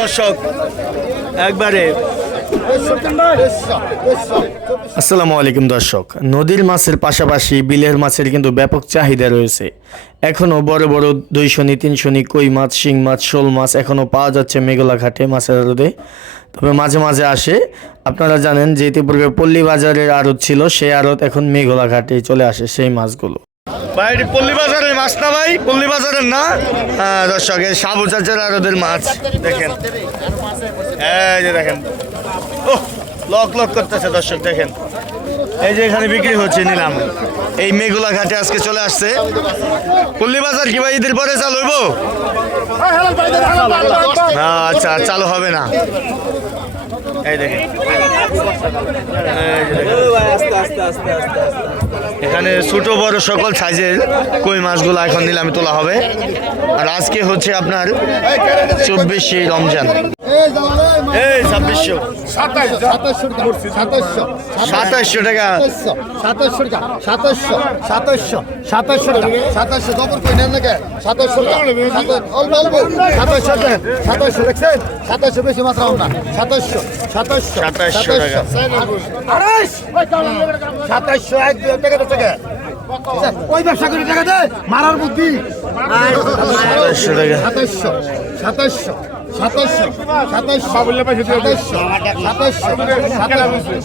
দর্শক, একবারে। আসসালামু আলাইকুম দর্শক। নদীর মাছের পাশাপাশি বিলের মাছের কিন্তু ব্যাপক চাহিদা রয়েছে। এখনও বড় বড় দুইশনি তিনশনি কই মাছ, শিং মাছ, শোল মাছ এখনও পাওয়া যাচ্ছে মেঘলা ঘাটে মাছের আড়তে তবে মাঝে মাঝে আসে। আপনারা জানেন যে ইতিপূর্বে পল্লী বাজারের আড়ত ছিল সেই আড়ত এখন মেঘলা ঘাটে চলে আসে সেই মাছগুলো। ভাই এটি পল্লী বাজারের মাছ না ভাই? পল্লী বাজারের না? হ্যাঁ দর্শক এই সাবু চাচার আড়তের মাছ। দেখেন। এই যে দেখেন। ওহ লক লক করতেছে দর্শক দেখেন। এই যে এখানে বিক্রি হচ্ছে নিলাম। এই মেঘুলা ঘাটে আজকে চলে আসছে। পল্লী বাজার কি ভাই ঈদের পরে চালু হইব? না, আচ্ছা চালু হবে না। এই দেখেন। এখানে ছোট বড় সকল সাইজের কই মাছগুলো এখন নিলামে তোলা হবে। আর আজকে হচ্ছে আপনার চব্বিশে রমজান। এই ছাব্বিশশো। সাতাশশো টাকা। সাতাশশো টাকা। সাতাশশো সাতাশশো সাতাশশো টাকা। সাতাশশো দপর কই নেন নাকি? সাতাশশো অল্প অল্প। সাতাশশো টাকা। সাতাশশো দেখছেন? সাতাশশো বেশি মাত্রা আমরা সাতাশশো সাতাশশো সাতাশশো টাকা। সাতাশশো এক দুই টাকা দশ টাকা ওই ব্যবসা করে টাকা দে। মারার বুদ্ধি। সাতাশশো টাকা। সাতাশশো সাতাশশো সাতাশশো সাতাশশো সাতাশশো সাতাশশো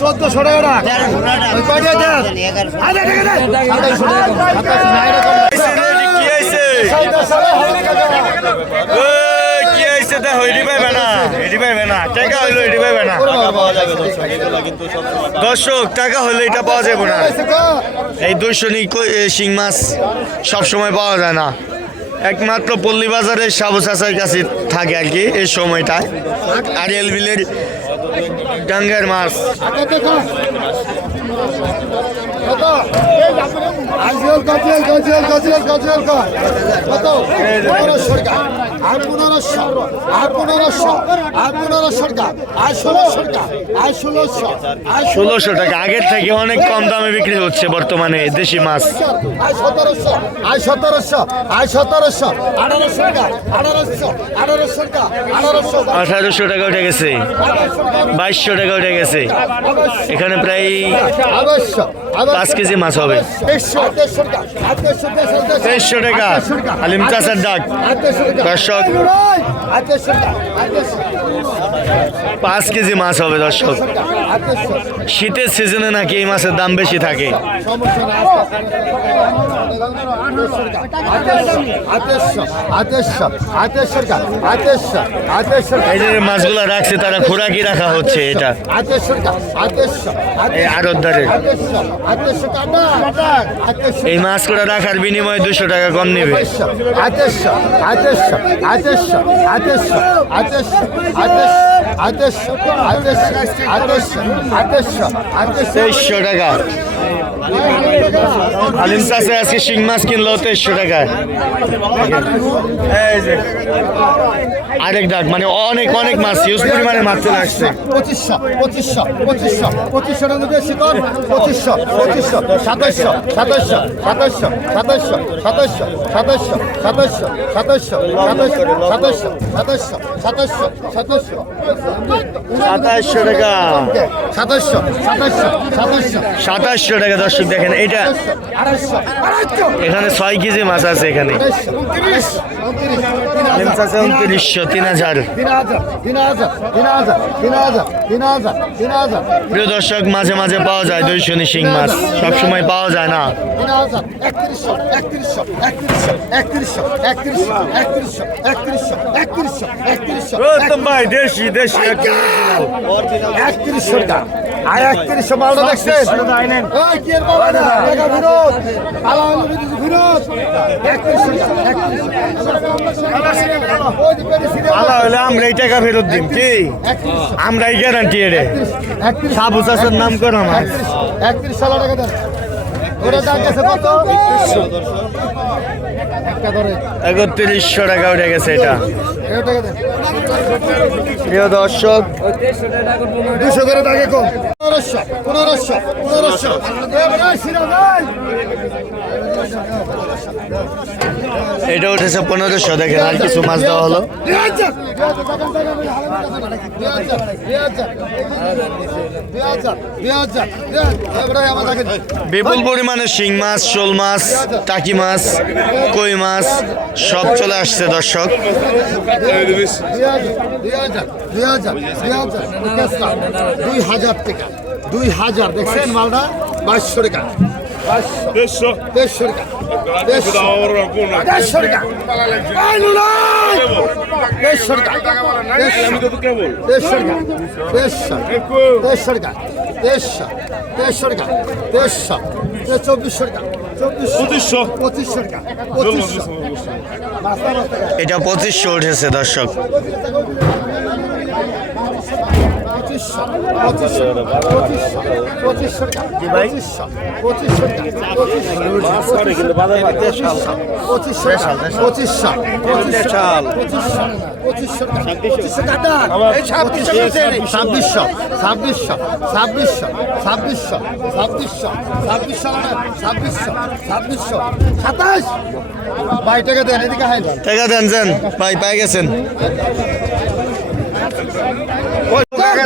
চোদ্দশো টাকা সাতাশশো দর্শক টাকা হইলে এটা পাওয়া যাবে না। এই দুইশো শিং মাছ সবসময় পাওয়া যায় না। একমাত্র পল্লী বাজারের সাবু চাচার কাছে থাকে আর কি এই সময়টায় আরিয়াল বিলের ডাঙ্গের মাছ। আর আর আর টাকা, আর ষোলোশো টাকা, আর ষোলোশো, আর ষোলোশো টাকা আগের থেকে অনেক কম দামে বিক্রি হচ্ছে বর্তমানে দেশি মাছ সতেরোশো আয় সতেরোশো আয় সতেরোশো আঠারোশো টাকা আঠারোশো আঠারোশো আঠারোশো টাকা উঠে গেছে। বাইশশো টাকা উঠে গেছে। এখানে প্রায় পাঁচ কেজি মাছ হবে। তেইশশো টাকা। আলিম চাচার ডাক। দর্শক আর দেড়শো টাকা আর দেড়শো পাঁচ কেজি মাছ হবে দর্শক। শীতের সিজনে নাকি এই মাছের দাম বেশি থাকে। এই যে মাছগুলো রাখছে, তারা খোরাকি রাখা হচ্ছে এটা। এই এই মাছ রাখার বিনিময়ে দুশো টাকা কম নেবে। আদেশ আদেশ আদেশ আদেশ আদেশ আদেশ আদেশ আদেশ আদেশ আদেশ আদেশ তেইশশো টাকা আলিম চাষে আজকে শিং মাছ কিনলো তেইশশো যে আরেক ডাক মানে অনেক অনেক মাছ ইউজ পরিমাণে মাছ চলে আসছে পঁচিশশো পঁচিশশো পঁচিশশো পঁচিশশো টাকা বেশি কর পঁচিশশো পঁচিশশো সাতাশশো সাতাশশো সাতাশশো সাতাশশো সাতাশশো সাতাশশো সাতাশশো সাতাশশো সাতাশশো সাতাশশো সাতাশশো সাতাশশো সাতাশশো টাকা সাতাশশো টাকা। সাতাশশো সাতাশশো টাকা দর্শক দেখেন এটা এখানে ছয় কেজি মাছ আছে এখানে। উনত্রিশশো তিন হাজার। প্রিয় দর্শক মাঝে মাঝে পাওয়া যায় দুইশো শিং মাছ। সবসময় পাওয়া যায় না। ভাই দেশি দেশি একত্রিশশো টাকা আর একত্রিশশো মালটা দেখছেন আলা হলো আমরা এই টাকা ফেরত দিন কি? আমরা এই গ্যারান্টি এরে। সাবু চাষের নাম করো আমার। একত্রিশ সাল টাকা দেন। ওটা দাম কত? একটা ধরে একত্রিশশো টাকা উঠে গেছে এটা। টাকা প্রিয় দর্শক দুশো করে দাগে কম। পনেরোশো পনেরোশো পনেরোশো। এটা উঠেছে পনেরোশো দেখেন আর কিছু মাছ দেওয়া হলো। বিপুল পরিমাণে শিং মাছ শোল মাছ টাকি মাছ কই মাছ? সব চলে আসছে দর্শক। দুই হাজার টাকা দুই হাজার দেখছেন মালটা? বাইশশো টাকা। দেড়শো দেড়শো টাকা। দেড়শো দেড়শো টাকা। এই দেড়শো টাকা। দেড়শো টাকা। দেড়শো দেড়শো টাকা। দেড়শো দেড়শো টাকা দেড়শো দে- চব্বিশশো টাকা। চব্বিশশো পঁচিশশো? পঁচিশশো টাকা। পঁচিশশো। এটা পঁচিশশো উঠেছে দর্শক। পঁচিশশো পঁচিশশো পঁচিশশো পঁচিশশো টাকা পঁচিশশো পঁচিশশো পঁচিশশো পঁচিশশো পঁচিশশো পঁচিশশো ছাব্বিশশো ছাব্বিশশো। ছাব্বিশশো ছাব্বিশশো ছাব্বিশশো ছাব্বিশশো ছাব্বিশশো ছাব্বিশশো সাতাশ। বাই টাকা দেন এদিকে টাকা দেন যান। ভাই পাই গেছেন।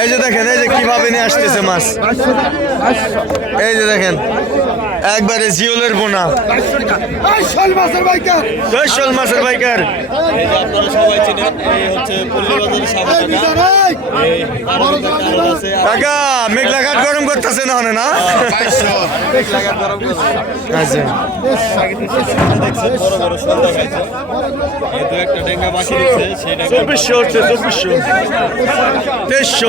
এই যে দেখেন এই যে কীভাবে নিয়ে আসতেছে মাছ। এই যে দেখেন একবারে জিওলের বোনা। শোল মাছের বাইকার কাকা মেঘলা ঘাট গরম করতেছে না হনে না? আচ্ছা। চব্বিশশো চব্বিশশো। তেইশশো।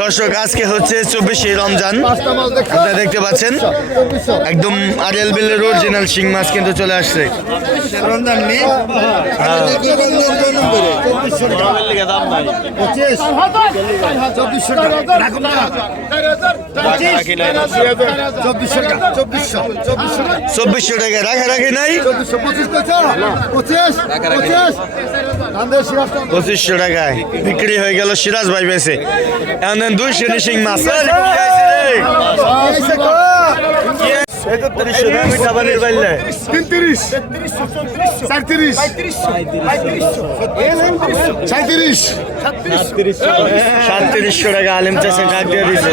দর্শক আজকে হচ্ছে চব্বিশে রমজান। আপনারা দেখতে পাচ্ছেন? একদম আরিয়াল বিলের অরিজিনাল শিং মাছ কিন্তু চলে আসছে। চব্বিশশো টাকা। চব্বিশশো চব্বিশশো টাকা। রাখা রাখি নাই? চব্বিশশো পঁচিশ। পঁচিশশো টাকায় বিক্রি হয়ে গেল সিরাজ ভাই বেছে এখন দুইশো নিশিং মাছ একত্রিশশো দাম মিঠা পানির বাইলে তিনত্রিশ সাঁত্রিশ সাঁত্রিশ সাতত্রিশশো টাকা আলিম চাষে ডাক দিয়ে দিচ্ছে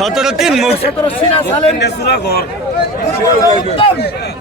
সতেরো তিন মুখ সতেরো সিনা সালেন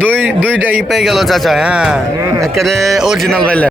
দুই দুইটা ই গেল চাচা হ্যাঁ। একেবারে অরিজিনাল পাইলে।